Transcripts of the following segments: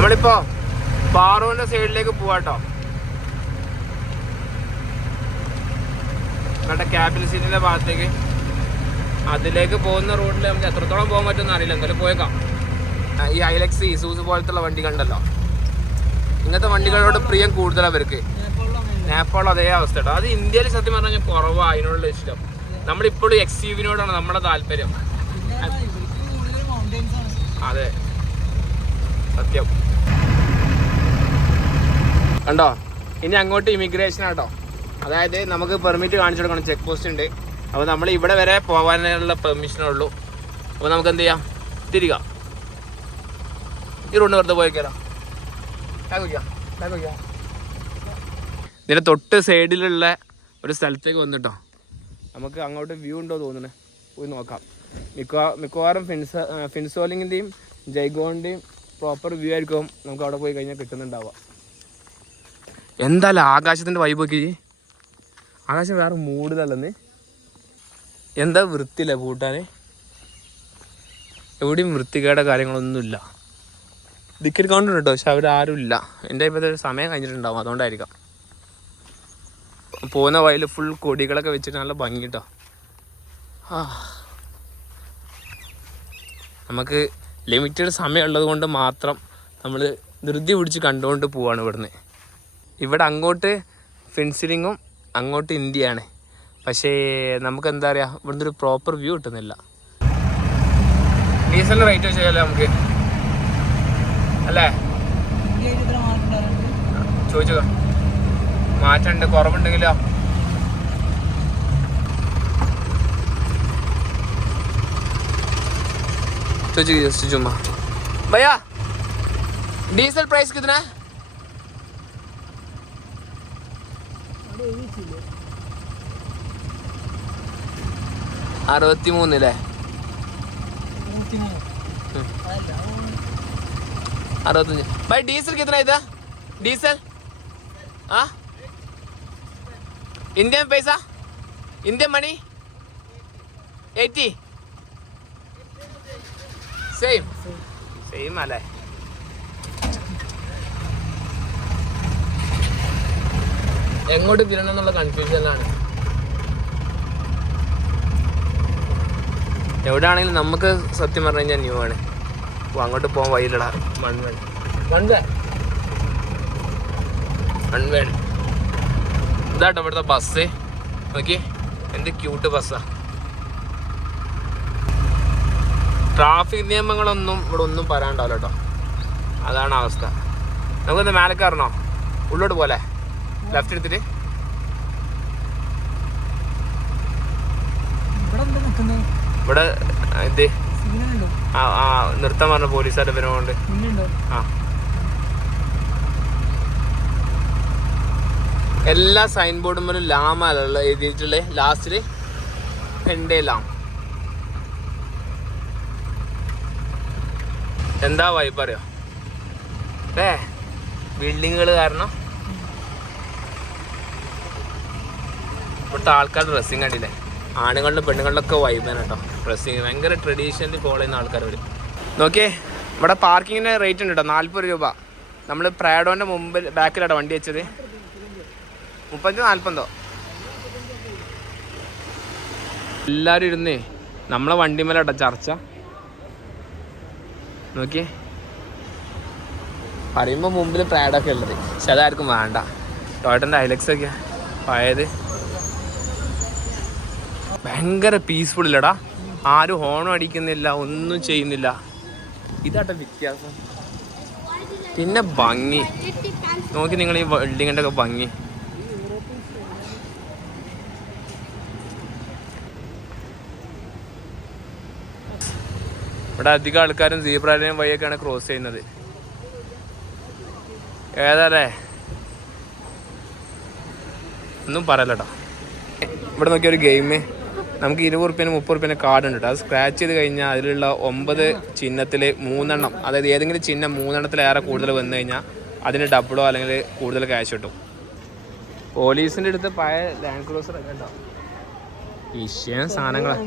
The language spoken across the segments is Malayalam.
നമ്മളിപ്പോ പാറോന്റെ സൈഡിലേക്ക് പോവാട്ടോ. നമ്മുടെ ക്യാപിറ്റൽ സിറ്റിന്റെ ഭാഗത്തേക്ക്. അതിലേക്ക് പോകുന്ന റോഡിൽ നമുക്ക് എത്രത്തോളം പോകാൻ പറ്റുമെന്ന് അറിയില്ല. എന്തായാലും പോയേക്കാം. ഈ ഐലക്സ് ഇസൂസ് പോലത്തുള്ള വണ്ടി കണ്ടല്ലോ ഇങ്ങനത്തെ വണ്ടികളോട് പ്രിയം കൂടുതൽ അവർക്ക് നേപ്പാൾ അതേ അവസ്ഥ കേട്ടോ. അത് ഇന്ത്യയിൽ സത്യം പറഞ്ഞു കഴിഞ്ഞാൽ കുറവാണ് അതിനോടുള്ള ഇഷ്ടം. നമ്മളിപ്പോഴും എക്സ് യുവിനോടാണ് നമ്മുടെ താല്പര്യം. അതെ. സത്യം. കണ്ടോ? ഇനി അങ്ങോട്ട് ഇമിഗ്രേഷൻ ആട്ടോ. അതായത് നമുക്ക് പെർമിറ്റ് കാണിച്ചു കൊടുക്കണം. ചെക്ക് പോസ്റ്റ് ഉണ്ട്. അപ്പോൾ നമ്മൾ ഇവിടെ വരെ പോകാനുള്ള പെർമിഷനേ ഉള്ളൂ. അപ്പോൾ നമുക്ക് എന്ത് ചെയ്യാം? തിരിക. ഈ റോഡ് വെറുതെ പോയേക്കാലോ ഇതിന്റെ തൊട്ട് സൈഡിലുള്ള ഒരു സ്ഥലത്തേക്ക് വന്നിട്ടോ. നമുക്ക് അങ്ങോട്ട് വ്യൂ ഉണ്ടോ തോന്നണേ? പോയി നോക്കാം. മിക്കവാ മിക്കവാറും ഫിൻസ ഫിൻസോലിങ്ങിന്റെയും ജൈഗോണിന്റെയും പ്രോപ്പർ വ്യൂ ആയിരിക്കും നമുക്ക് അവിടെ പോയി കഴിഞ്ഞാൽ കിട്ടുന്നുണ്ടാവുക. എന്തായാലും ആകാശത്തിന്റെ വൈബ് ഒക്കെ ആകാശം വേറെ മൂടിലല്ലെന്ന് എന്താ വൃത്തിയില്ല പൂട്ടാൻ എവിടെയും വൃത്തികേട കാര്യങ്ങളൊന്നുമില്ല. ടിക്കറ്റ് കൗണ്ടർ കേട്ടോ പക്ഷെ അവരാരും ഇല്ല. എന്റെ ഇപ്പോഴത്തെ സമയം കഴിഞ്ഞിട്ടുണ്ടാവും. അതുകൊണ്ടായിരിക്കാം. പോകുന്ന വയൽ ഫുൾ കൊടികളൊക്കെ വെച്ചിട്ട് നല്ല ഭംഗി കേട്ടോ നമുക്ക് ലിമിറ്റഡ് സമയം ഉള്ളത് കൊണ്ട് മാത്രം നമ്മൾ ധൃതി പിടിച്ച് കണ്ടുകൊണ്ട് പോവാണ് ഇവിടുന്ന്. ഇവിടെ അങ്ങോട്ട് ഫെൻസിലിങ്ങും അങ്ങോട്ട് ഇന്ത്യയാണ് പക്ഷേ നമുക്ക് എന്താ പറയുക ഇവിടുന്ന് ഒരു പ്രോപ്പർ വ്യൂ കിട്ടുന്നില്ല ഡീസലിന് റേറ്റ് വെച്ചാലോ നമുക്ക് അല്ലേ ചോദിച്ചോ മാറ്റമുണ്ട് കുറവുണ്ടെങ്കിലോ ചോദിച്ചു ജസ്റ്റ് ചുമ്മാ भैया डीजल प्राइस कितना है അറുപത്തി മൂന്നില്ലേ അറുപത്തഞ്ച് ബൈ ഡീസൽ കിത്തന ഇതാ? ഡീസൽ? ആ? ഇന്ത്യൻ പൈസ? Indian money? Eighty? Same. Same അല്ലേ? എങ്ങോട്ട് തിരണം എന്നുള്ള കൺഫ്യൂഷനിലാണ് എവിടെയാണെങ്കിലും നമുക്ക് സത്യം പറഞ്ഞു കഴിഞ്ഞാൽ ന്യൂ ആണ്. അപ്പോൾ അങ്ങോട്ട് പോകാൻ വൈലട മൺവേൺ മൺവേൺ ഇതാട്ടോ ഇവിടുത്തെ ബസ് നോക്കി. എന്ത് ക്യൂട്ട് ബസ്സാ ട്രാഫിക് നിയമങ്ങളൊന്നും ഇവിടെ ഒന്നും പറയാണ്ടാവില്ല കേട്ടോ. അതാണ് അവസ്ഥ. നമുക്കൊന്ന് മേലെ കയറണോ ഉള്ളോട്ട് പോലെ ലെഫ്റ്റ് എടുത്തിട്ട്. ഇവിടെ ഇത് ആ ആ നിർത്താൻ പറഞ്ഞ പോലീസുകാരുടെ വരുന്നതുകൊണ്ട് ആ. എല്ലാ സൈൻ ബോർഡും പോലും ലാമല്ല എഴുതിയിട്ടുള്ളത് ലാസ്റ്റിൽ പെൻഡേ ലാം. എന്താ വൈബ് അറിയോ? ഏ ബിൽഡിങ്ങുകൾ കാരണം ഇവിടുത്തെ ആൾക്കാർ ഡ്രസ്സിങ് കണ്ടില്ലേ? ആണുങ്ങളിലും പെണ്ണുങ്ങളിലൊക്കെ വൈബാണ് കേട്ടോ. ഡ്രസ്സിങ് ഭയങ്കര ട്രഡീഷണലി ഫോളോ ചെയ്യുന്ന ആൾക്കാർ വരും നോക്കിയേ ഇവിടെ പാർക്കിങ്ങിന് റേറ്റ് ഉണ്ട് കേട്ടോ നാൽപ്പത് രൂപ. നമ്മൾ പ്രാഡോന്റെ മുമ്പിൽ ബാക്കിലാണ് വണ്ടി വെച്ചത്? മുപ്പത്തഞ്ച് നാൽപ്പതോ എല്ലാവരും ഇരുന്നേ നമ്മളെ വണ്ടി മേലെ കേട്ടോ ചർച്ച. നോക്കിയേ. പറയുമ്പോൾ മുമ്പിൽ പ്രാഡൊക്കെ ഉള്ളത്. പക്ഷെ വേണ്ട. ടോയറ്റന്റെ ഹൈലക്സ് പഴയത്. ഭയങ്കര പീസ്ഫുൾ ഇല്ലടാ. ആരും ഹോണും അടിക്കുന്നില്ല ഒന്നും ചെയ്യുന്നില്ല. ഇതാട്ട വ്യത്യാസം. പിന്നെ ഭംഗി. നോക്കി നിങ്ങൾ ഈ വെൽഡിങ്ങിന്റെ ഒക്കെ ഭംഗി. ഇവിടെ അധികം ആൾക്കാരും സീബ്രാലയം വഴിയൊക്കെയാണ് ക്രോസ് ചെയ്യുന്നത്. ഏതാല്ലേ ഒന്നും പറയലട്ടോ ഇവിടെ നോക്കിയ ഒരു ഗെയിം നമുക്ക് ഇരുപത് റുപ്യന് മുപ്പത് റുപ്യന് കാർഡ് ഉണ്ട് അത് സ്ക്രാച്ച് ചെയ്ത് കഴിഞ്ഞാൽ അതിലുള്ള ഒമ്പത് ചിഹ്നത്തിൽ മൂന്നെണ്ണം അതായത് ഏതെങ്കിലും ചിഹ്നം മൂന്നെണ്ണത്തിലേറെ കൂടുതൽ വന്നു കഴിഞ്ഞാൽ അതിന് ഡബിളോ അല്ലെങ്കിൽ കൂടുതൽ ക്യാഷ് കിട്ടും. പോലീസിന്റെ അടുത്ത് പഴയ ലാൻഡ് ക്രൂസർ വിഷയം സാധനങ്ങളാണ്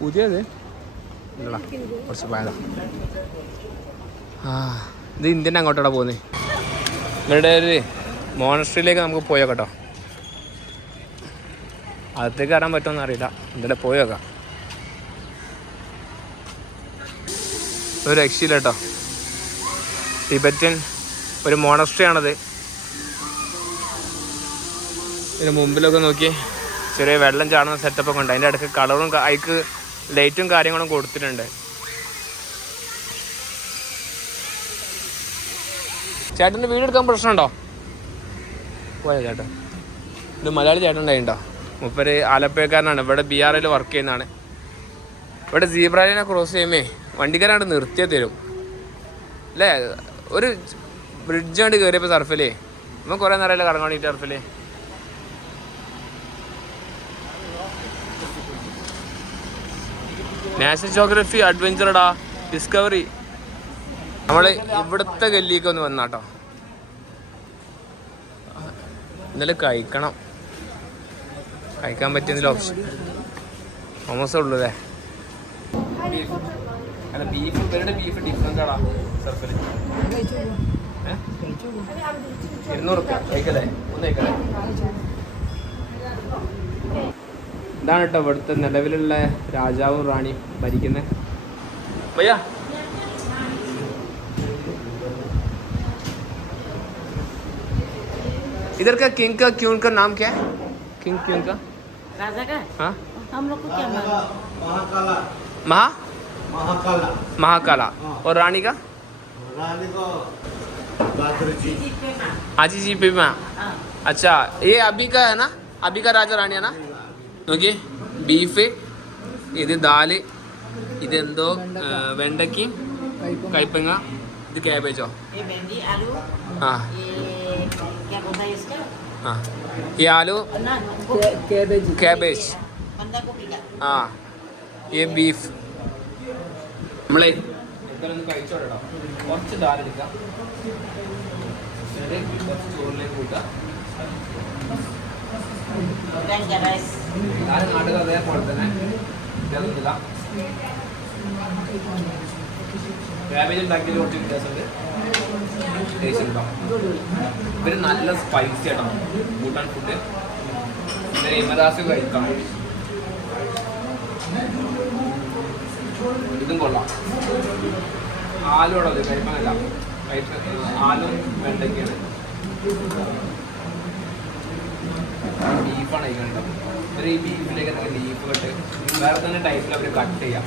പുതിയത്? കുറച്ച് പഴയതാ. ആ ഇത് ഇന്ത്യന്റെ അങ്ങോട്ടാണ് പോകുന്നത് ഇവരുടെ ഒരു മോണസ്ട്രിയിലേക്ക് നമുക്ക് പോയോ കേട്ടോ. അകത്തേക്ക് കയറാൻ പറ്റുമെന്ന് അറിയില്ല ഇവിടെ പോയി നോക്കാം. ഒരു രക്ഷയില്ല കേട്ടോ. ടിബറ്റൻ ഒരു മോണസ്ട്രി ആണത്. ഇതിന് മുമ്പിലൊക്കെ നോക്കി. ചെറിയ വെള്ളം ചാടുന്ന സെറ്റപ്പ് ഒക്കെ ഉണ്ട്. അതിന്റെ ഇടയ്ക്ക് കളറും അതിക്ക് ലൈറ്റും കാര്യങ്ങളും കൊടുത്തിട്ടുണ്ട്. ചേട്ടന്റെ വീട് എടുക്കാൻ പ്രശ്നമുണ്ടോ? പോയോ ചേട്ടൻ ഇത് മലയാളി ചേട്ടൻ ഉണ്ടായിട്ടോ മുപ്പര് ആലപ്പുഴക്കാരനാണ്. ഇവിടെ ബി ആർ വർക്ക് ചെയ്യുന്നതാണ്. ഇവിടെ സീബ്രാലിനെ ക്രോസ് ചെയ്യുമ്പേ വണ്ടിക്കാരാണ് നിർത്തിയേ തരും. അല്ലേ? ഒരു ബ്രിഡ്ജ് കണ്ട് കയറിയപ്പോൾ സർഫിലേ നമ്മൾ കുറേ നേരമല്ലേ കറങ്ങാൻ വേണ്ടിയിട്ട് സർഫിലേ നാഷണൽ ജോഗ്രഫി അഡ്വഞ്ചറടാ ഡിസ്കവറി നമ്മൾ ഇവിടുത്തെ ഗല്ലിക്ക് ഒന്ന് വന്നാട്ടോ. ഇന്നലെ കഴിക്കണം. കഴിക്കാൻ പറ്റിയ ഓപ്ഷൻ മോമോസേ ഉള്ളൂ അല്ലേ അല്ല ബീഫ് ഇവരുടെ ബീഫ് ഡിഫറെൻ്റ് ആടാ സർഫിൽ ഇരുന്നൂറ് റുപ്യ കഴിക്കല്ലേ ഒന്ന് കഴിക്കല്ലേ ഇതാണ് കേട്ടോ ഇവിടുത്തെ നിലവിലുള്ള രാജാവും റാണിയും ഭരിക്കുന്നത് ഭയ്യ इधर का किंग का क्यून का नाम क्या है किंग क्यून का राजा का हाँ हम लोग को क्या मालूम महाकाला महा महाकाला महाकाला और रानी का रानी को गाजर जी हाजी जी पे माँ हाँ अच्छा ये अभी का है ना अभी का राजा റാണി ആണ് നോക്കിയേ ബീഫ് ഇത് ദാല് ഇതെന്തോ ആ, വെണ്ടയ്ക്ക് കയ്പങ്ങ ഇത് ക്യാബേജോ ये ఈ ఆలు ആ. ഈ ബീഫ് നമ്മളെ ഇതൊന്ന് കഴിച്ചോട്ടോ കുറച്ച് ദാലെടുക്കാം കുറച്ച് അതേപോലെ തന്നെ. ഇതാ. ക്യാബേജ് ഉണ്ടാക്കിയത് കുറച്ച് വ്യത്യാസമുണ്ട്. ഇവർ നല്ല സ്പൈസി ആട്ടോ. ഭൂട്ടാൻ ഫുഡ് പിന്നെ ഹിമദാസ് കഴിക്കാം. ഇതും കൊള്ളാം. ആലുള്ളത് കഴിക്കാനല്ല ആലും വെണ്ടയ്ക്കാണ് ബീഫാണ് കഴിക്കാൻ ഇവർ ഈ ബീഫിലേക്ക് ലീഫ് കട്ട് വേറെ തന്നെ ടൈപ്പിൽ അവർ കട്ട് ചെയ്യാം.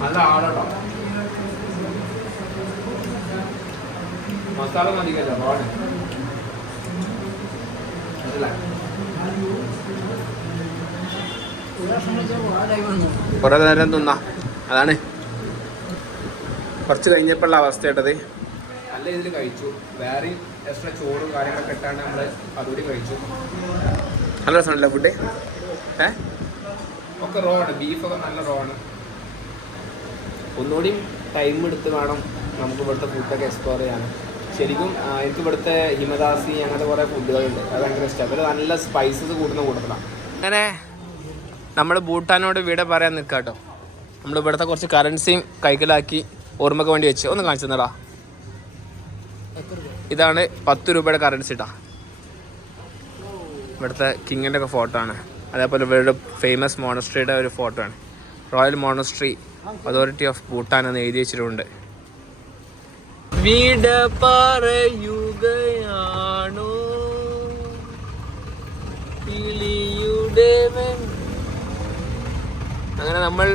നല്ല ആടട്ടോ മസാല മതിക്കല്ല പാട് മനസ്സിലായി കുറേ നേരം തിന്ന. അതാണ്. കുറച്ച് കഴിഞ്ഞപ്പോഴുള്ള അവസ്ഥ കേട്ടത് നല്ല ഇതിൽ കഴിച്ചു. വേറെ എക്സ്ട്രാ ചോറും കാര്യങ്ങളൊക്കെ ഇട്ടാണ് നമ്മൾ അതുകൂടി കഴിച്ചു. നല്ല രസമുണ്ടല്ലോ ഫുഡ് ഏ? ഒക്കെ റോ ആണ്. ബീഫൊക്കെ നല്ല റോ ആണ്. ഒന്നുകൂടി ടൈം എടുത്ത് വേണം നമുക്ക് ഇവിടുത്തെ ഫുഡൊക്കെ എക്സ്പ്ലോർ ചെയ്യാൻ. ശരിക്കും എനിക്ക് ഇവിടുത്തെ ഹിമദാസി അങ്ങനത്തെ കുറേ ഫുഡുകളുണ്ട് അത് ഭയങ്കര ഇഷ്ടമാണ് അവർ നല്ല സ്പൈസസ് കൂടുന്ന കൂട്ടത്തിലാണ് അങ്ങനെ നമ്മൾ ഭൂട്ടാനോട് വീട് പറയാൻ നിൽക്കാം കേട്ടോ നമ്മൾ ഇവിടുത്തെ കുറച്ച് കറൻസിയും കൈക്കലാക്കി ഓർമ്മയ്ക്ക് വേണ്ടി വെച്ച്. ഒന്ന് കാണിച്ചു തന്നടാ. ഇതാണ് പത്ത് രൂപയുടെ കറൻസി ഇട്ടാ ഇവിടുത്തെ കിങ്ങിന്റെ ഒക്കെ ഫോട്ടോ ആണ്. അതേപോലെ ഇവരുടെ ഫേമസ് മോണസ്ട്രിയുടെ ഒരു ഫോട്ടോ ആണ്. Royal monastery authority of Bhutan എന്ന് എഴുതി വെച്ചിട്ടുണ്ട്. വീട് പറയുകയാണോ? അങ്ങനെ നമ്മൾ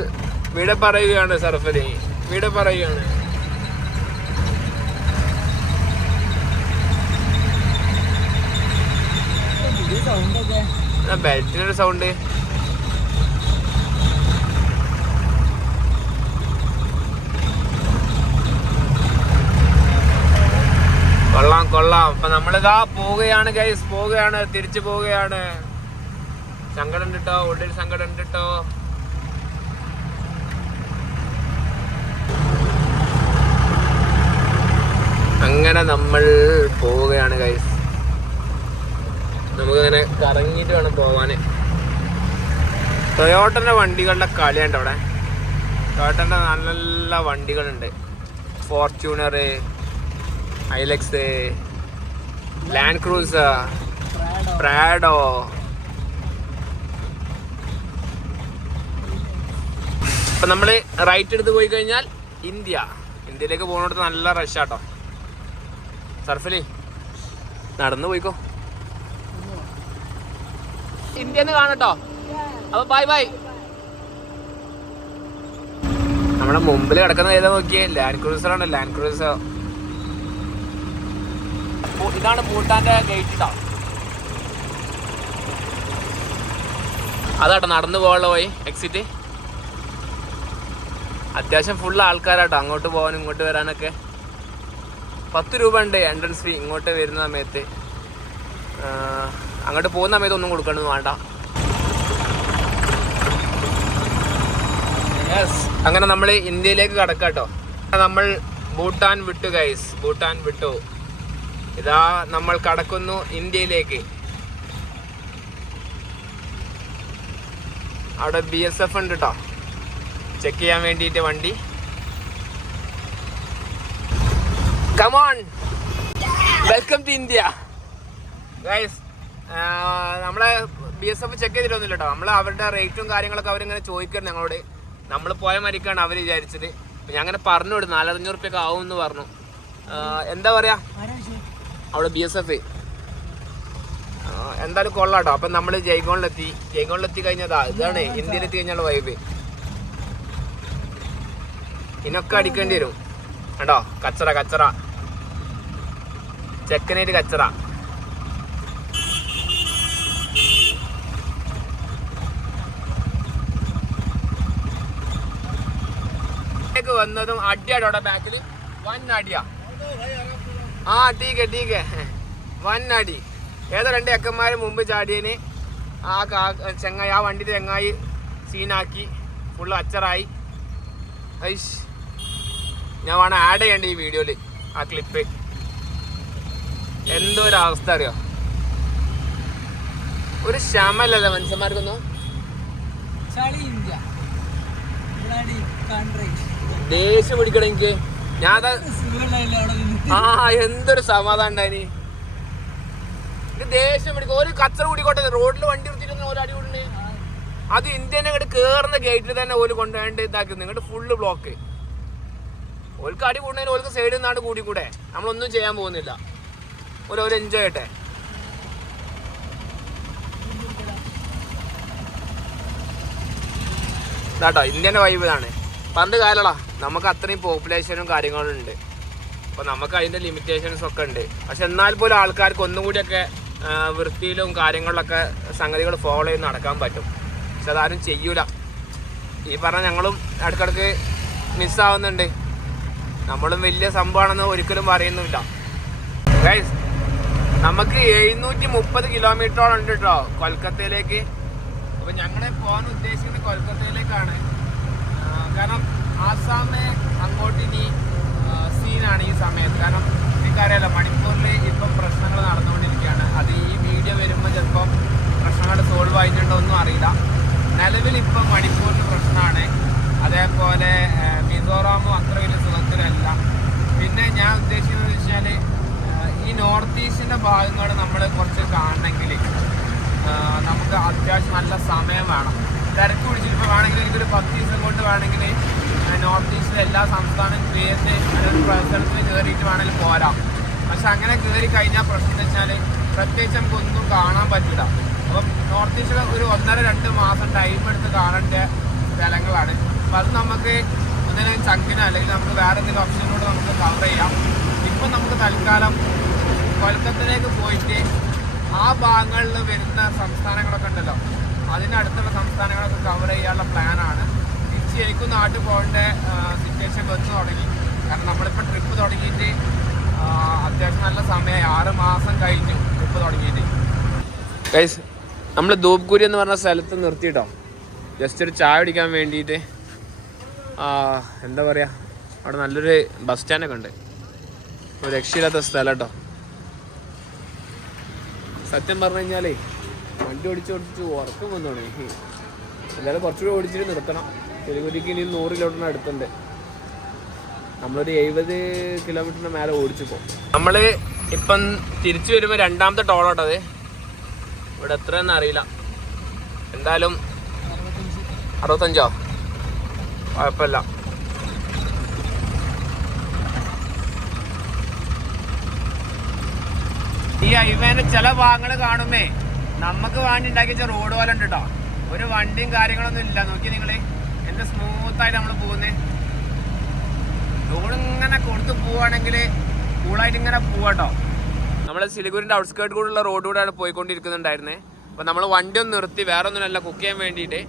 വീട് പറയുകയാണ് സർഫലി വീട് പറയുകയാണ്. ബെൽറ്റിനൊരു സൗണ്ട് കൊള്ളാം കൊള്ളാം. അപ്പൊ നമ്മളിതാ പോവുകയാണ് ഗൈസ് പോവുകയാണ് തിരിച്ചു പോവുകയാണ്. സങ്കടം കേട്ടോ ഉള്ളിൽ സങ്കടം ഉണ്ട് അങ്ങനെ നമ്മൾ പോവുകയാണ് ഗൈസ് നമുക്കങ്ങനെ കറങ്ങിയിട്ട് വേണം പോവാന്. ടൊയോട്ടന്റെ വണ്ടികളുടെ കളിയുണ്ട് അവിടെ. ടൊയോട്ടന്റെ നല്ല നല്ല വണ്ടികളുണ്ട്. Fortuner Hilux Land Cruise Prado. അപ്പം നമ്മൾ റൈറ്റ് എടുത്ത് പോയി കഴിഞ്ഞാൽ ഇന്ത്യ. ഇന്ത്യയിലേക്ക് പോകുന്നിടത്ത് നല്ല റഷ് ആട്ടോ. സർഫലി നടന്നു പോയിക്കോ. ഇന്ത്യന്ന് കാണട്ടോ. അപ്പൊ ബൈ ബൈ നമ്മുടെ മുമ്പിൽ കിടക്കുന്ന ഏതാ നോക്കിയേ? ലാൻഡ് ക്രൂസർ ആണ് ലാൻഡ് ക്രൂസർ ഇതാണ് ഭൂട്ടാന്റെ ഗേറ്റ് ഇതാ അതാട്ടോ നടന്നു പോകാനുള്ള പോയി എക്സിറ്റ് അത്യാവശ്യം ഫുൾ ആൾക്കാരാട്ടോ അങ്ങോട്ട് പോകാനും ഇങ്ങോട്ട് വരാനൊക്കെ. പത്ത് രൂപ ഉണ്ട് എൻട്രൻസ് ഫീ ഇങ്ങോട്ട് വരുന്ന സമയത്ത്. അങ്ങോട്ട് പോകുന്ന സമയത്ത് ഒന്നും കൊടുക്കണമെന്ന് വേണ്ട. അങ്ങനെ നമ്മൾ ഇന്ത്യയിലേക്ക് കടക്കാട്ടോ നമ്മൾ ഭൂട്ടാൻ വിട്ടു ഗൈസ് ഭൂട്ടാൻ വിട്ടു. ഇതാ നമ്മൾ കടക്കുന്നു ഇന്ത്യയിലേക്ക്. അവിടെ ബി എസ് എഫ് ഉണ്ട് കേട്ടോ ചെക്ക് ചെയ്യാൻ വേണ്ടിയിട്ട് വണ്ടി. Come on welcome to India guys നമ്മളെ ബി എസ് എഫ് ചെക്ക് ചെയ്തിട്ടൊന്നുമില്ല കേട്ടോ നമ്മൾ അവരുടെ റേറ്റും കാര്യങ്ങളൊക്കെ അവരിങ്ങനെ ചോദിക്കണം ഞങ്ങളോട്. നമ്മൾ പോയ മരിക്കാണ് അവർ വിചാരിച്ചത്. ഞാൻ അങ്ങനെ പറഞ്ഞു വിടും നാലഞ്ഞൂറ് റുപ്യൊക്കെ ആവും എന്ന് പറഞ്ഞു എന്താ പറയാ? അവിടെ ബി എസ് എഫ് എന്തായാലും കൊള്ളാട്ടോ അപ്പം നമ്മൾ ജയ്ഗോണിലെത്തി. ജയ്ഗോണിലെത്തി കഴിഞ്ഞതാ. ഇതാണ് ഇന്ത്യയിൽ എത്തി കഴിഞ്ഞുള്ള വൈബ് ഇനൊക്കെ അടിക്കേണ്ടി വരും. കേട്ടോ കച്ചറ കച്ചറ. ചെക്കനേറ്റ് കച്ചറ. ലേക്ക് വന്നതും അടിയാടോ അവിടെ ബാക്കിൽ വൻ അടിയാ. ആ ടീക്കെ ടീക്കെ വൻ അടി. ഏതോ രണ്ട് അക്കന്മാര് മുമ്പ് ചാടിയതിന് ആ ചെങ്ങായി ആ വണ്ടി ചെങ്ങായി സീനാക്കി ഫുള്ള് അച്ചറായി. ഐഷ്. ഞാൻ വേണം ആഡ് ചെയ്യേണ്ട ഈ വീഡിയോയിൽ ആ ക്ലിപ്പ് എന്തോ ഒരു അവസ്ഥ അറിയോ? ഒരു ശമല്ലേ മനുഷ്യന്മാർക്കൊന്നും? ഇന്ത്യ. കൺട്രി ദേഷ്യം പിടിക്കണം എനിക്ക്. ഞാൻ ആ എന്തൊരു സമാധാനം ഉണ്ടായി ദേഷ്യം പിടിക്കും. ഒരു കച്ചറ കൂടിക്കോട്ടെ. റോഡിൽ വണ്ടി നിർത്തിയിട്ട് ഒരു അടി അത് ഇന്ത്യനെ അങ്ങോട്ട് കേറുന്ന ഗേറ്റിൽ തന്നെ ഓൽ കൊണ്ടുപോയിട്ട് ഇതാക്കി നിങ്ങോട്ട് ഫുള്ള് ബ്ലോക്ക് ഓൽക്ക് അടി കൂടുന്നതിന് ഓൽക്ക് സൈഡിൽ നിന്നാണ് കൂടി കൂടെ നമ്മളൊന്നും ചെയ്യാൻ പോകുന്നില്ല. ഓരോ എൻജോയ് ചെയ്യട്ടെ. ഇതാട്ടോ ഇന്ത്യന്റെ വൈബ് ഇതാണ്. പണ്ട് കാലടാ നമുക്ക് അത്രയും പോപ്പുലേഷനും കാര്യങ്ങളും ഉണ്ട്. അപ്പോൾ നമുക്ക് അതിന്റെ ലിമിറ്റേഷൻസ് ഒക്കെ ഉണ്ട്. പക്ഷെ എന്നാൽ പോലും ആൾക്കാർക്ക് ഒന്നും കൂടിയൊക്കെ വൃത്തിയിലും കാര്യങ്ങളിലൊക്കെ സംഗതികൾ ഫോളോ ചെയ്ത് നടക്കാൻ പറ്റും. പക്ഷെ അതാരും ചെയ്യൂല. ഈ പറഞ്ഞ ഞങ്ങളും ഇടയ്ക്കിടയ്ക്ക് മിസ്സാവുന്നുണ്ട് നമ്മളും വലിയ സംഭവമാണെന്ന് ഒരിക്കലും പറയുന്നില്ല. ഗൈസ് നമുക്ക് എഴുന്നൂറ്റി മുപ്പത് കിലോമീറ്ററോളം ഉണ്ട് കേട്ടോ കൊൽക്കത്തയിലേക്ക്. അപ്പോൾ ഞങ്ങളെ പോകാൻ ഉദ്ദേശിക്കുന്നത് കൊൽക്കത്തയിലേക്കാണ്. കാരണം ആസാമ് അങ്ങോട്ട് ഇനി സീനാണ് ഈ സമയത്ത്. കാരണം എനിക്കറിയാലോ മണിപ്പൂരിൽ ഇപ്പം പ്രശ്നങ്ങൾ നടന്നുകൊണ്ടിരിക്കുകയാണ്. അത് ഈ വീഡിയോ വരുമ്പോൾ ചിലപ്പം പ്രശ്നങ്ങൾ സോൾവ് ആയിട്ടുണ്ടോ ഒന്നും അറിയില്ല. നിലവിൽ ഇപ്പം മണിപ്പൂരിൽ പ്രശ്നമാണ്. അതേപോലെ മിസോറാമും അത്ര വലിയ സുഖത്തിലല്ല. പിന്നെ ഞാൻ ഉദ്ദേശിക്കുന്നത് വെച്ചാൽ ഈ നോർത്ത് ഈസ്റ്റിന്റെ ഭാഗങ്ങൾ നമ്മൾ കുറച്ച് കാണണമെങ്കിൽ നമുക്ക് അത്യാവശ്യം നല്ല സമയം വേണം. തിരക്ക് പിടിച്ചിട്ട് ഇപ്പോൾ വേണമെങ്കിൽ എനിക്കൊരു പത്ത് ദിവസം കൊണ്ട് വേണമെങ്കിൽ നോർത്ത് ഈസ്റ്റിലെ എല്ലാ സംസ്ഥാനം കയറിയിട്ട് ഒരു സ്ഥലത്തിൽ കയറിയിട്ട് വേണമെങ്കിൽ പോരാം. പക്ഷെ അങ്ങനെ കയറി കഴിഞ്ഞാൽ പ്രശ്നം എന്ന് വെച്ചാൽ പ്രത്യേകിച്ച് നമുക്ക് ഒന്നും കാണാൻ പറ്റില്ല. അപ്പം നോർത്ത് ഈസ്റ്റിൽ ഒരു ഒന്നര രണ്ട് മാസം ടൈം എടുത്ത് കാണേണ്ട സ്ഥലങ്ങളാണ്. അപ്പം അത് നമുക്ക് ഒന്നിനും ചങ്കിനോ അല്ലെങ്കിൽ നമുക്ക് വേറെ എന്തെങ്കിലും ഓപ്ഷനിലൂടെ നമുക്ക് കവർ ചെയ്യാം. ഇപ്പം നമുക്ക് തൽക്കാലം കൊൽക്കത്തയിലേക്ക് പോയിട്ട് ആ ഭാഗങ്ങളിൽ വരുന്ന സംസ്ഥാനങ്ങളൊക്കെ ഉണ്ടല്ലോ. അതിനടുത്തുള്ള സംസ്ഥാനങ്ങളൊക്കെ കവർ ചെയ്യാനുള്ള പ്ലാനാണ് തിരിച്ച് എനിക്കും നാട്ടിൽ പോകേണ്ട സിറ്റുവേഷൻ വന്ന് തുടങ്ങി. കാരണം നമ്മളിപ്പോൾ ട്രിപ്പ് തുടങ്ങിയിട്ട് അത്യാവശ്യം നല്ല സമയമായി ആറ് മാസം കഴിഞ്ഞു ട്രിപ്പ് തുടങ്ങിയിട്ട്. ഗൈസ് നമ്മൾ ധൂപ്കുരി എന്ന് പറഞ്ഞ സ്ഥലത്ത് നിർത്തിയിട്ടോ? ജസ്റ്റ് ഒരു ചായ പിടിക്കാൻ വേണ്ടിയിട്ട്. എന്താ പറയുക അവിടെ നല്ലൊരു ബസ് സ്റ്റാൻഡൊക്കെ ഉണ്ട്. ഒരു രക്ഷയില്ലാത്ത സ്ഥലം കേട്ടോ സത്യം പറഞ്ഞു കഴിഞ്ഞാലേ വണ്ടി ഓടിച്ച് ഓടിച്ച് ഉറക്കം വന്നു തുടങ്ങി. എന്തായാലും കുറച്ചുകൂടി ഓടിച്ചിട്ട് നിർത്തണം. സിലിഗുരിക്ക് ഇനി നൂറ് കിലോമീറ്ററിന് അടുത്തുണ്ട്. നമ്മളൊരു എഴുപത് കിലോമീറ്ററിന് മേലെ ഓടിച്ചു പോകും. നമ്മൾ ഇപ്പം തിരിച്ചു വരുമ്പോൾ രണ്ടാമത്തെ ടോളോട്ടത് ഇവിടെ എത്രയെന്ന് അറിയില്ല. എന്തായാലും അറുപത്തഞ്ചോ? കുഴപ്പമില്ല. ഈ ഹൈവേന്റെ ചില ഭാഗങ്ങൾ കാണുമ്പേ നമുക്ക് വേണ്ടി ഉണ്ടാക്കി വെച്ച റോഡ് പോലെ ഉണ്ട് കേട്ടോ ഒരു വണ്ടിയും കാര്യങ്ങളൊന്നും ഇല്ല. നോക്കി നിങ്ങൾ. എന്ത് സ്മൂത്ത് ആയിട്ട് നമ്മൾ പോകുന്നേ? റോഡ് ഇങ്ങനെ കൊടുത്ത് പോവാണെങ്കിൽ കൂളായിട്ട് ഇങ്ങനെ പോവാട്ടോ നമ്മൾ സിലിഗുരിന്റെ ഔട്ട്സ്കേർട്ട് കൂടെയുള്ള റോഡ് കൂടെയാണ് പോയിക്കൊണ്ടിരിക്കുന്നുണ്ടായിരുന്നേ. അപ്പൊ നമ്മൾ വണ്ടി ഒന്ന് നിർത്തി വേറെ ഒന്നുമല്ല കുക്ക് ചെയ്യാൻ വേണ്ടിയിട്ട്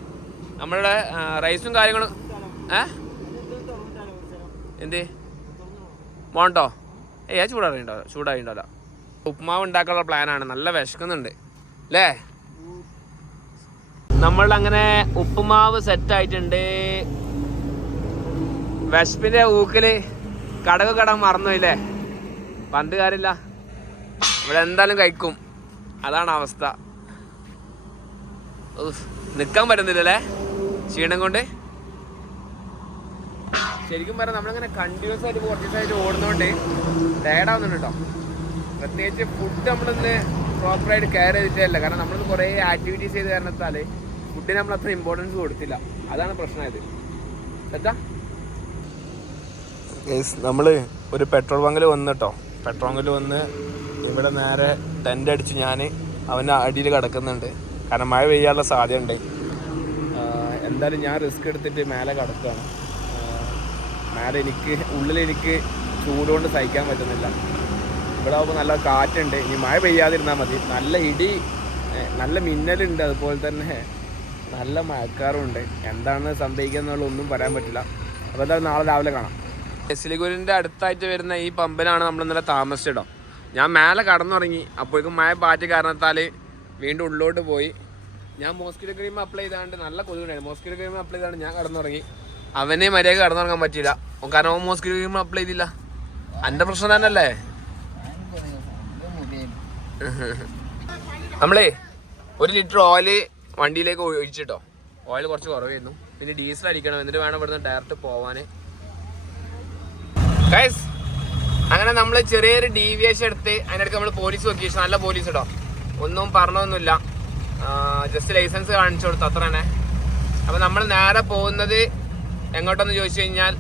നമ്മളുടെ റൈസും കാര്യങ്ങളും ഏ? എന്ത്? മോണ്ടോ? ഏ ചൂടാറിണ്ടോ ചൂടായിണ്ടല്ലോ ഉപ്മാവ് ഉണ്ടാക്കാനുള്ള പ്ലാനാണ് നല്ല വിശക്കുന്നുണ്ട്. അല്ലേ നമ്മൾ അങ്ങനെ ഉപ്പുമാവ് സെറ്റ് ആയിട്ടുണ്ട് വിശപ്പിന്റെ ഊക്കിൽ കടക് കടം മറന്നുപോയില്ലേ പണ്ട് കാര്യമില്ല. ഇവിടെ എന്തായാലും കഴിക്കും. അതാണ് അവസ്ഥ. നിക്കാൻ പറ്റുന്നില്ലല്ലേ? ക്ഷീണം കൊണ്ട്? ശരിക്കും പറയാം നമ്മളിങ്ങനെ കണ്ടിന്യൂസ് ആയിട്ട് കുറച്ച് ദിവസമായിട്ട് ഓടുന്നോണ്ട് ടയർഡാവുന്നുണ്ട് കേട്ടോ പ്രത്യേകിച്ച് ഫുഡ് നമ്മളിന്ന് പ്രോപ്പറായിട്ട് കെയർ ചെയ്തിട്ടേ അല്ല കാരണം നമ്മളിന്ന് കുറേ ആക്ടിവിറ്റീസ് ചെയ്ത് കാരണത്താൽ ഫുഡിന് നമ്മൾ അത്ര ഇമ്പോർട്ടൻസ് കൊടുത്തില്ല. അതാണ് പ്രശ്നമായത് എന്താ? നമ്മൾ ഒരു പെട്രോൾ ബങ്കിൽ വന്ന് കേട്ടോ പെട്രോൾ ബങ്കിൽ വന്ന് ഇവിടെ നേരെ ടെന്റ് അടിച്ച് ഞാൻ അവന്റെ അടിയിൽ കിടക്കുന്നുണ്ട്. കാരണം മഴ പെയ്യാനുള്ള സാധ്യത ഉണ്ട് എന്തായാലും ഞാൻ റിസ്ക് എടുത്തിട്ട് മേലെ കിടക്കുകയാണ് മേലെ എനിക്ക് ഉള്ളിൽ എനിക്ക് ചൂടുകൊണ്ട് സഹിക്കാൻ പറ്റുന്നില്ല. ഇവിടെ ആകുമ്പോൾ നല്ല കാറ്റുണ്ട്. ഇനി മഴ പെയ്യാതിരുന്നാൽ മതി. നല്ല ഇടി നല്ല മിന്നലുണ്ട് അതുപോലെ തന്നെ. നല്ല മഴക്കാറുണ്ട്. എന്താണ് സംഭവിക്കുക എന്നുള്ള ഒന്നും പറയാൻ പറ്റില്ല. അപ്പോൾ എന്തായാലും നാളെ രാവിലെ കാണാം. എസ്ലിഗുരിന്റെ അടുത്തായിട്ട് വരുന്ന ഈ പമ്പിലാണ് നമ്മൾ ഇന്നലെ താമസിച്ചിടം ഞാൻ മേലെ കടന്നുറങ്ങി. അപ്പോഴേക്കും മഴ പാറ്റി കാരണത്താൽ വീണ്ടും ഉള്ളോട്ട് പോയി. ഞാൻ മോസ്കിറ്റോ ക്രീം അപ്ലൈ ചെയ്താണ്ട് നല്ല കൊതുകുണ്ടായിരുന്നു. മോസ്കിറ്റോ ക്രീം അപ്ലൈ ചെയ്താണ്ട് ഞാൻ കടന്നുറങ്ങി. അവനെ മര്യാദ കടന്നുറങ്ങാൻ പറ്റിയില്ല. കാരണം അവൻ മോസ്കിറ്റോ ക്രീം അപ്ലൈ ചെയ്തില്ല. എന്റെ പ്രശ്നം തന്നെയല്ലേ? നമ്മളേ ഒരു ലിറ്റർ ഓയിൽ വണ്ടിയിലേക്ക് ഒഴിച്ചിട്ടോ? ഓയിൽ കുറച്ച് കുറവായിരുന്നു. പിന്നെ ഡീസൽ അടിക്കണം. എന്നിട്ട് വേണം ഇവിടുന്ന് ഡയറക്റ്റ് പോവാൻ ഗൈസ് അങ്ങനെ നമ്മൾ ചെറിയൊരു ഡീവിയേഷൻ എടുത്ത് അതിനിടയ്ക്ക് നമ്മൾ പോലീസ് നോക്കി. നല്ല പോലീസ് ഇടോ ഒന്നും പറഞ്ഞൊന്നുമില്ല. ജസ്റ്റ് ലൈസൻസ് കാണിച്ചു കൊടുത്തു. അത്ര തന്നെ. അപ്പം നമ്മൾ നേരെ പോകുന്നത് എങ്ങോട്ടെന്ന് ചോദിച്ചു കഴിഞ്ഞാൽ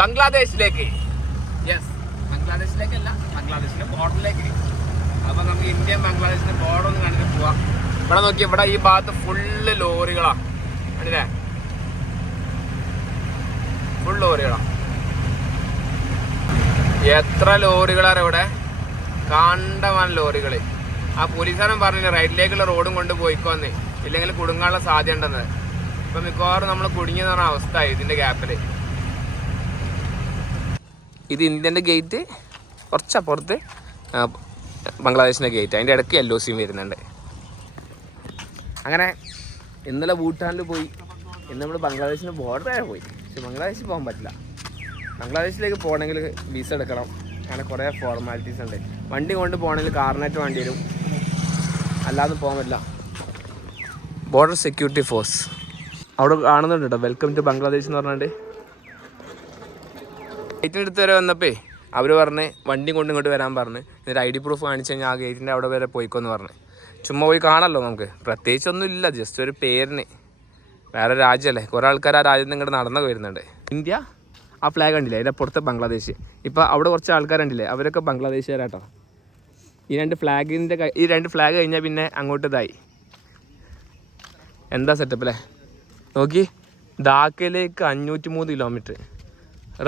ബംഗ്ലാദേശിലേക്ക്. യെസ് ബംഗ്ലാദേശിലേക്കല്ല ബംഗ്ലാദേശിന്റെ ബോർഡറിലേക്ക് അപ്പൊ നമുക്ക് ഇന്ത്യൻ ബംഗ്ലാദേശിന്റെ ബോർഡർ ഒന്ന് കണ്ടിട്ട് പോവാം. ഇവിടെ നോക്കി ഇവിടെ ഈ ഭാഗത്ത് ഫുള്ള് ലോറികളാണ് കണ്ടില്ലേ? ഫുൾ ലോറികളാ. എത്ര ലോറികളാണ് ഇവിടെ? കാണ്ടവാൻ ലോറികൾ ആ പോലീസുകാരൻ പറഞ്ഞില്ല റൈറ്റിലേക്കുള്ള റോഡും കൊണ്ട് പോയിക്കോന്ന്. ഇല്ലെങ്കിൽ കുടുങ്ങാനുള്ള സാധ്യത ഉണ്ടെന്ന് ഇപ്പൊ മിക്കവാറും നമ്മൾ കുടുങ്ങിയെന്ന് പറഞ്ഞ അവസ്ഥ ഇതിന്റെ ഗ്യാപ്പിൽ ഇത് ഇന്ത്യന്റെ ഗേറ്റ് കുറച്ചപ്പുറത്ത് ബംഗ്ലാദേശിന്റെ ഗേറ്റ് അതിന്റെ ഇടയ്ക്ക് എൽ ഒ സിയും വരുന്നുണ്ട്. അങ്ങനെ ഇന്നലെ ഭൂട്ടാനിൽ പോയി. ഇന്ന് നമ്മൾ ബംഗ്ലാദേശിന് ബോർഡർ വരെ പോയി. പക്ഷെ ബംഗ്ലാദേശിൽ പോകാൻ പറ്റില്ല. ബംഗ്ലാദേശിലേക്ക് പോകണമെങ്കിൽ വിസ എടുക്കണം. അങ്ങനെ കുറേ ഫോർമാലിറ്റീസ് ഉണ്ട്. വണ്ടി കൊണ്ട് പോകണമെങ്കിൽ കാറിനായിട്ട് വേണ്ടി വരും. അല്ലാതെ പോകാൻ പറ്റില്ല. ബോർഡർ സെക്യൂരിറ്റി ഫോഴ്സ് അവിടെ കാണുന്നുണ്ട് കേട്ടോ വെൽക്കം ടു ബംഗ്ലാദേശ് എന്ന് പറഞ്ഞിട്ട്. ഗേറ്റിന്റെ അടുത്ത് വരെ വന്നപ്പോൾ അവർ പറഞ്ഞ് വണ്ടി കൊണ്ട് ഇങ്ങോട്ട് വരാൻ പറഞ്ഞ്. എന്നിട്ട് ഐ ഡി പ്രൂഫ് കാണിച്ചു കഴിഞ്ഞാൽ ആ ഗേറ്റിന്റെ അവിടെ വരെ പോയിക്കോന്ന് പറഞ്ഞ്. ചുമ്മാ പോയി കാണാമല്ലോ നമുക്ക്. പ്രത്യേകിച്ചൊന്നും ഇല്ല ജസ്റ്റ് ഒരു പേരിന്. വേറെ രാജ്യമല്ലേ കുറേ ആൾക്കാർ ആ രാജ്യത്ത് ഇങ്ങോട്ട് നടന്നൊക്കെ വരുന്നുണ്ട്. ഇന്ത്യ? ആ ഫ്ലാഗ് കണ്ടില്ലേ? അതിന്റെ പുറത്ത് ബംഗ്ലാദേശ്. ഇപ്പോൾ അവിടെ കുറച്ച് ആൾക്കാരുണ്ടില്ലേ അവരൊക്കെ ബംഗ്ലാദേശുകാരാട്ടോ. ഈ രണ്ട് ഫ്ലാഗിന്റെ ഈ രണ്ട് ഫ്ലാഗ് കഴിഞ്ഞാൽ പിന്നെ അങ്ങോട്ട് ഇതായി. എന്താ സെറ്റപ്പ് അല്ലേ നോക്കി. ധാക്കയിലേക്ക് അഞ്ഞൂറ്റി മൂന്ന് കിലോമീറ്റർ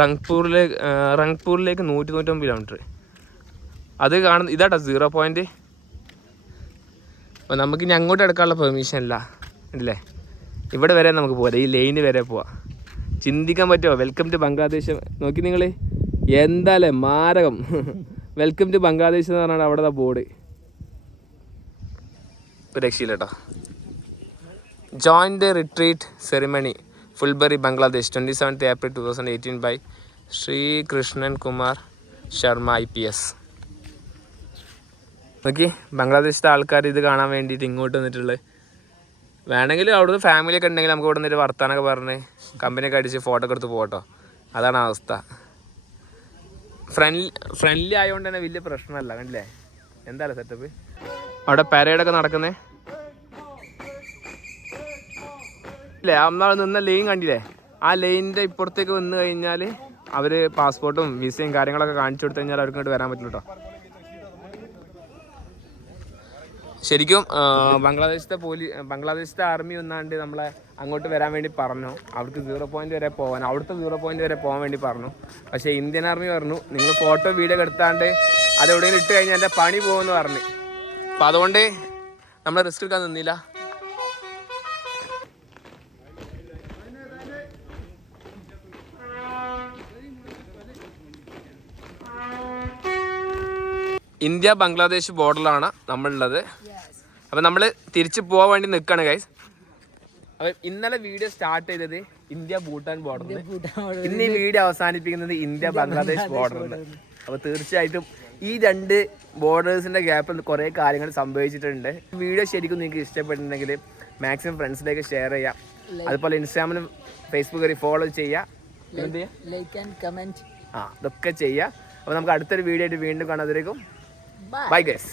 റങ്പൂരിലേക്ക് റങ്പൂരിലേക്ക് നൂറ്റി തൊണ്ണൂറ്റൊമ്പത് കിലോമീറ്റർ അത് കാണുന്ന ഇതാട്ടോ സീറോ പോയിന്റ് അപ്പോൾ നമുക്ക് ഇനി അങ്ങോട്ട് എടുക്കാനുള്ള പെർമിഷൻ ഇല്ല. ഇല്ലേ? ഇവിടെ വരെ നമുക്ക് പോകാം ഈ ലൈന് വരെ പോവാം. ചിന്തിക്കാൻ പറ്റുമോ? വെൽക്കം ടു ബംഗ്ലാദേശ് നോക്കി നിങ്ങൾ എന്താല്ലേ? മാരകം. വെൽക്കം ടു ബംഗ്ലാദേശ് എന്ന് പറഞ്ഞാൽ അവിടെ ബോർഡ് രക്ഷയില്ല കേട്ടോ joint retreat ceremony Fulbari Bangladesh twenty seventh 27th to 2018 eighteen by Sreekrishnan Kumar Sharma I P S നോക്കി. ബംഗ്ലാദേശിലെ ആൾക്കാർ ഇത് കാണാൻ വേണ്ടിയിട്ട് ഇങ്ങോട്ട് വന്നിട്ടുള്ളത് വേണമെങ്കിൽ അവിടുന്ന് ഫാമിലി ഒക്കെ ഉണ്ടെങ്കിൽ നമുക്ക് ഇവിടെ നിന്നൊരു വർത്താനൊക്കെ പറഞ്ഞ് കമ്പനിയൊക്കെ അടിച്ച് ഫോട്ടോ ഒക്കെ എടുത്ത് പോകട്ടോ. അതാണ് അവസ്ഥ. ഫ്രണ്ട് ഫ്രണ്ട്ലി ആയതുകൊണ്ട് തന്നെ വലിയ പ്രശ്നമല്ല കണ്ടില്ലേ? എന്താ സെറ്റപ്പ് അവിടെ പരേഡൊക്കെ നടക്കുന്നേ? ഇല്ലേ അന്നാൾ നിന്ന ലൈൻ കണ്ടില്ലേ? ആ ലൈനിന്റെ ഇപ്പുറത്തേക്ക് വന്നു കഴിഞ്ഞാൽ അവർ പാസ്പോർട്ടും വിസയും കാര്യങ്ങളൊക്കെ കാണിച്ചു കൊടുത്തു കഴിഞ്ഞാൽ അവർക്ക് ഇങ്ങോട്ട് വരാൻ പറ്റില്ല കേട്ടോ ശരിക്കും ബംഗ്ലാദേശത്തെ പോലീ ബംഗ്ലാദേശത്തെ ആർമി ഒന്നാണ്ട് നമ്മളെ അങ്ങോട്ട് വരാൻ വേണ്ടി പറഞ്ഞു. അവർക്ക് സീറോ പോയിന്റ് വരെ പോകാൻ അവിടുത്തെ സീറോ പോയിന്റ് വരെ പോകാൻ വേണ്ടി പറഞ്ഞു. പക്ഷേ ഇന്ത്യൻ ആർമി പറഞ്ഞു നിങ്ങൾ ഫോട്ടോ വീഡിയോ എടുത്താണ്ട് അത് എവിടെയെങ്കിലും ഇട്ട് കഴിഞ്ഞാൽ എന്റെ പണി പോകുമെന്ന് പറഞ്ഞു. അപ്പം അതുകൊണ്ട് നമ്മൾ റിസ്ക് എടുക്കാൻ നിന്നില്ല. ഇന്ത്യ ബംഗ്ലാദേശ് ബോർഡറിലാണ് നമ്മളുള്ളത്. അപ്പം നമ്മൾ തിരിച്ചു പോവാൻ വേണ്ടി നിൽക്കുകയാണ് ഗൈസ് അപ്പം ഇന്നലെ വീഡിയോ സ്റ്റാർട്ട് ചെയ്തത് ഇന്ത്യ ഭൂട്ടാൻ ബോർഡറിൽ ഇന്ന് ഈ വീഡിയോ അവസാനിപ്പിക്കുന്നത് ഇന്ത്യ ബംഗ്ലാദേശ് ബോർഡറിൽ അപ്പോൾ തീർച്ചയായിട്ടും ഈ രണ്ട് ബോർഡേഴ്സിന്റെ ഗ്യാപ്പിൽ കുറേ കാര്യങ്ങൾ സംഭവിച്ചിട്ടുണ്ട്. വീഡിയോ ശരിക്കും നിങ്ങൾക്ക് ഇഷ്ടപ്പെട്ടിട്ടുണ്ടെങ്കിൽ മാക്സിമം ഫ്രണ്ട്സിലേക്ക് ഷെയർ ചെയ്യാം. അതുപോലെ ഇൻസ്റ്റാഗ്രാമിലും ഫേസ്ബുക്ക് വഴി ഫോളോ ചെയ്യുക ലൈക്ക് ആൻഡ് കമന്റ് ആ ഇതൊക്കെ ചെയ്യുക അപ്പോൾ നമുക്ക് അടുത്തൊരു വീഡിയോ ആയിട്ട് വീണ്ടും കാണാതിരിക്കും ബൈ ഗൈസ്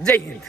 ജയ് ഹിന്ദ്.